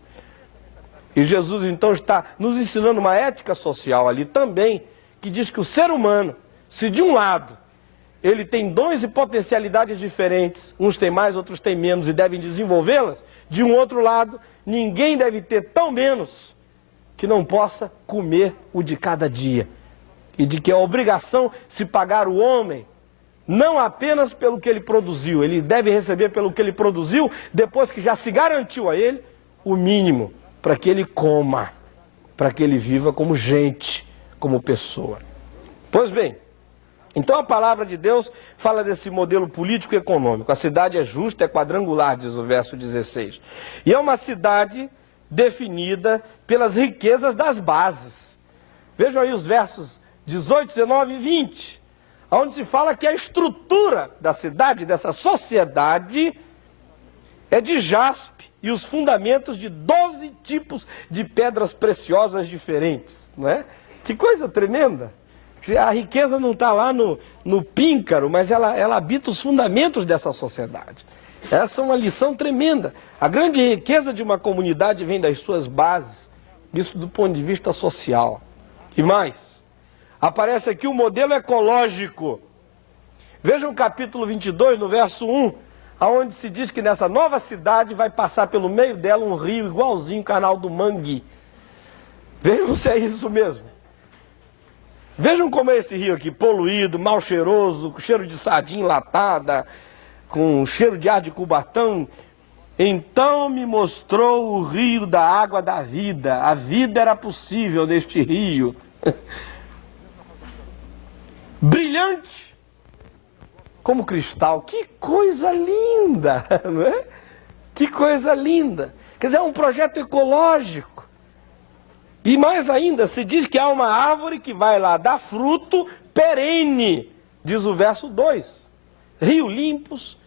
E Jesus então está nos ensinando uma ética social ali também, que diz que o ser humano, se de um lado ele tem dons e potencialidades diferentes, uns têm mais, outros têm menos e devem desenvolvê-las, de um outro lado, ninguém deve ter tão menos que não possa comer o de cada dia. E de que é obrigação se pagar o homem, não apenas pelo que ele produziu, ele deve receber pelo que ele produziu, depois que já se garantiu a ele o mínimo, para que ele coma, para que ele viva como gente, como pessoa. Pois bem, então a palavra de Deus fala desse modelo político e econômico. A cidade é justa, é quadrangular, diz o verso 16. E é uma cidade definida pelas riquezas das bases. Vejam aí os versos 18, 19 e 20, onde se fala que a estrutura da cidade, dessa sociedade, é de jaspe e os fundamentos de 12 tipos de pedras preciosas diferentes, não é? Que coisa tremenda! A riqueza não está lá no píncaro, mas ela habita os fundamentos dessa sociedade. Essa é uma lição tremenda. A grande riqueza de uma comunidade vem das suas bases, isso do ponto de vista social. E mais, aparece aqui o modelo ecológico. Vejam o capítulo 22, no verso 1, onde se diz que nessa nova cidade vai passar pelo meio dela um rio igualzinho o canal do Mangue. Vejam se é isso mesmo. Vejam como é esse rio aqui, poluído, mal cheiroso, com cheiro de sardinha enlatada, com cheiro de ar de Cubatão. Então me mostrou o rio da água da vida. A vida era possível neste rio. Brilhante, como cristal. Que coisa linda, não é? Que coisa linda. Quer dizer, é um projeto ecológico. E mais ainda, se diz que há uma árvore que vai lá dar fruto perene, diz o verso 2. Rios limpos,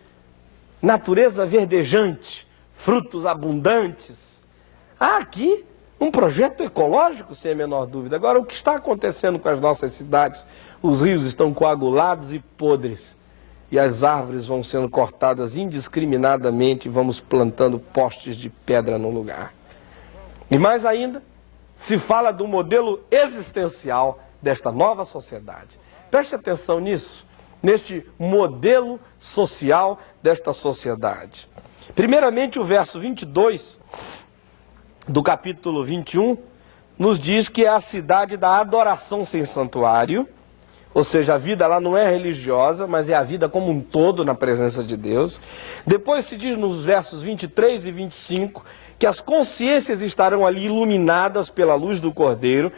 natureza verdejante, frutos abundantes. Há aqui um projeto ecológico, sem a menor dúvida. Agora, o que está acontecendo com as nossas cidades? Os rios estão coagulados e podres. E as árvores vão sendo cortadas indiscriminadamente e vamos plantando postes de pedra no lugar. E mais ainda, se fala do modelo existencial desta nova sociedade. Preste atenção nisso, neste modelo social desta sociedade. Primeiramente, o verso 22 do capítulo 21 nos diz que é a cidade da adoração sem santuário, ou seja, a vida lá não é religiosa, mas é a vida como um todo na presença de Deus. Depois se diz nos versos 23 e 25 que as consciências estarão ali iluminadas pela luz do Cordeiro.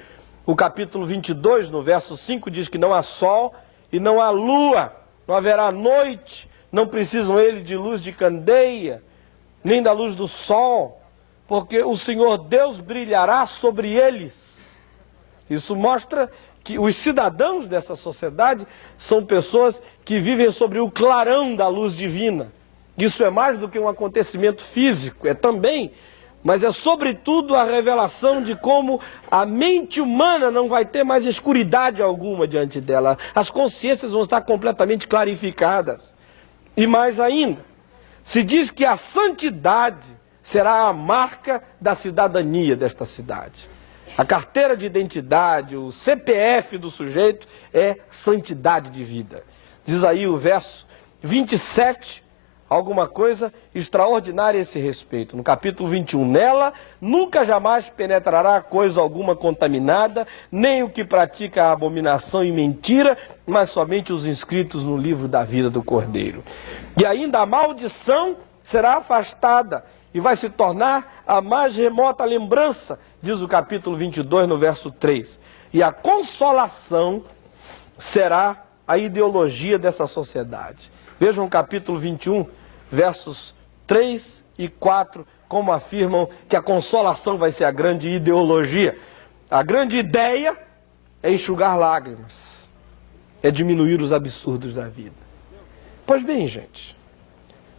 O capítulo 22, no verso 5, diz que não há sol e não há lua, não haverá noite, não precisam eles de luz de candeia, nem da luz do sol, porque o Senhor Deus brilhará sobre eles. Isso mostra que os cidadãos dessa sociedade são pessoas que vivem sobre o clarão da luz divina. Isso é mais do que um acontecimento físico, é também, mas é sobretudo a revelação de como a mente humana não vai ter mais escuridade alguma diante dela. As consciências vão estar completamente clarificadas. E mais ainda, se diz que a santidade será a marca da cidadania desta cidade. A carteira de identidade, o CPF do sujeito é santidade de vida. Diz aí o verso 27, alguma coisa extraordinária a esse respeito. No capítulo 21, nela nunca jamais penetrará coisa alguma contaminada, nem o que pratica a abominação e mentira, mas somente os inscritos no livro da vida do Cordeiro. E ainda a maldição será afastada e vai se tornar a mais remota lembrança, diz o capítulo 22, no verso 3. E a consolação será a ideologia dessa sociedade. Vejam o capítulo 21, versos 3 e 4, como afirmam que a consolação vai ser a grande ideologia. A grande ideia é enxugar lágrimas, é diminuir os absurdos da vida. Pois bem, gente,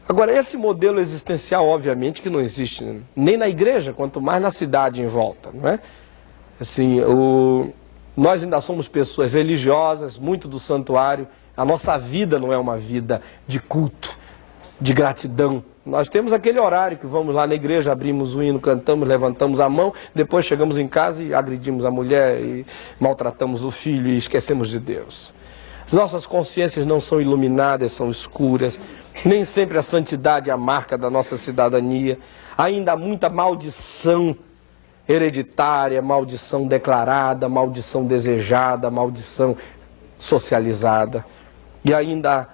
agora esse modelo existencial, obviamente, que não existe nem na igreja, quanto mais na cidade em volta, não é? Assim, nós ainda somos pessoas religiosas, muito do santuário. A nossa vida não é uma vida de culto, de gratidão. Nós temos aquele horário que vamos lá na igreja, abrimos o hino, cantamos, levantamos a mão, depois chegamos em casa e agredimos a mulher e maltratamos o filho e esquecemos de Deus. As nossas consciências não são iluminadas, são escuras. Nem sempre a santidade é a marca da nossa cidadania. Ainda há muita maldição hereditária, maldição declarada, maldição desejada, maldição socializada. E ainda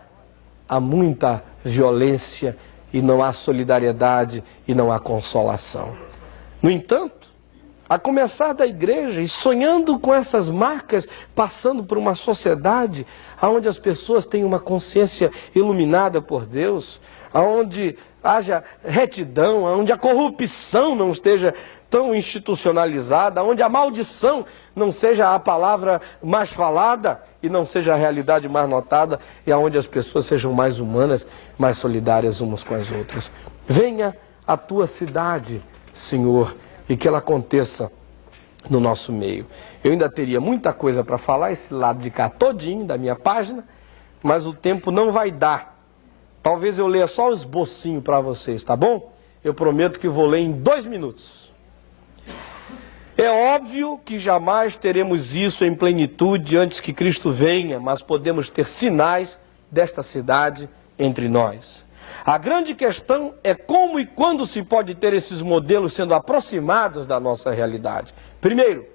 há muita violência e não há solidariedade e não há consolação. No entanto, a começar da igreja e sonhando com essas marcas, passando por uma sociedade onde as pessoas têm uma consciência iluminada por Deus, onde haja retidão, onde a corrupção não esteja tão institucionalizada, onde a maldição não seja a palavra mais falada e não seja a realidade mais notada, e onde as pessoas sejam mais humanas, mais solidárias umas com as outras. Venha a tua cidade, Senhor, e que ela aconteça no nosso meio. Eu ainda teria muita coisa para falar, esse lado de cá todinho da minha página, mas o tempo não vai dar. Talvez eu leia só o esbocinho para vocês, tá bom? Eu prometo que vou ler em 2 minutos. É óbvio que jamais teremos isso em plenitude antes que Cristo venha, mas podemos ter sinais desta cidade entre nós. A grande questão é como e quando se pode ter esses modelos sendo aproximados da nossa realidade. Primeiro,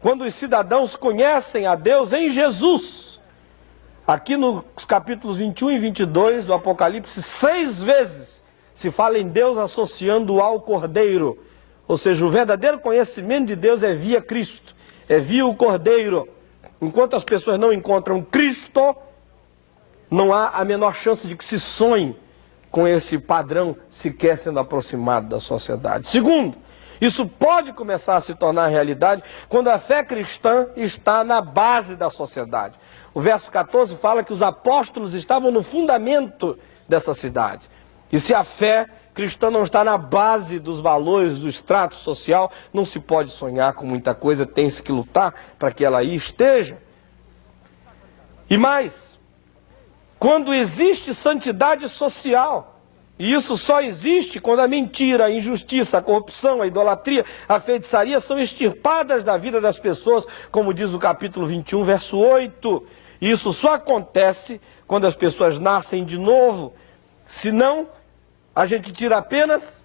quando os cidadãos conhecem a Deus em Jesus. Aqui nos capítulos 21 e 22 do Apocalipse, 6 vezes se fala em Deus associando ao Cordeiro. Ou seja, o verdadeiro conhecimento de Deus é via Cristo, é via o Cordeiro. Enquanto as pessoas não encontram Cristo, não há a menor chance de que se sonhe com esse padrão sequer sendo aproximado da sociedade. Segundo, isso pode começar a se tornar realidade quando a fé cristã está na base da sociedade. O verso 14 fala que os apóstolos estavam no fundamento dessa cidade. E se a fé cristã não está na base dos valores, do extrato social, não se pode sonhar com muita coisa, tem-se que lutar para que ela aí esteja. E mais, quando existe santidade social, e isso só existe quando a mentira, a injustiça, a corrupção, a idolatria, a feitiçaria são extirpadas da vida das pessoas, como diz o capítulo 21, verso 8. E isso só acontece quando as pessoas nascem de novo. Senão, a gente tira apenas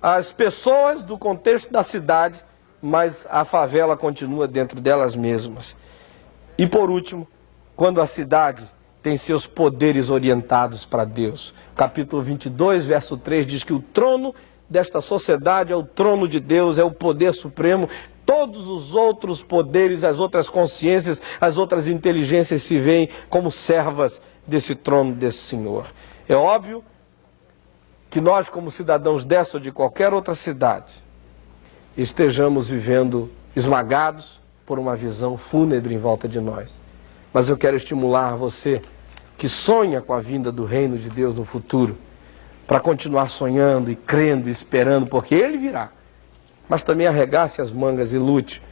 as pessoas do contexto da cidade, mas a favela continua dentro delas mesmas. E por último, quando a cidade tem seus poderes orientados para Deus. Capítulo 22, verso 3 diz que o trono desta sociedade é o trono de Deus, é o poder supremo. Todos os outros poderes, as outras consciências, as outras inteligências se veem como servas desse trono desse Senhor. É óbvio que nós, como cidadãos dessa ou de qualquer outra cidade, estejamos vivendo esmagados por uma visão fúnebre em volta de nós. Mas eu quero estimular você que sonha com a vinda do reino de Deus no futuro, para continuar sonhando e crendo e esperando, porque Ele virá. Mas também arregace as mangas e lute,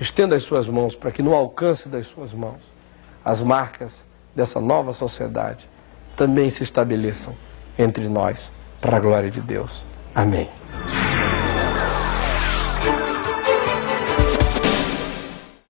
estenda as suas mãos para que no alcance das suas mãos as marcas dessa nova sociedade também se estabeleçam entre nós, para a glória de Deus. Amém.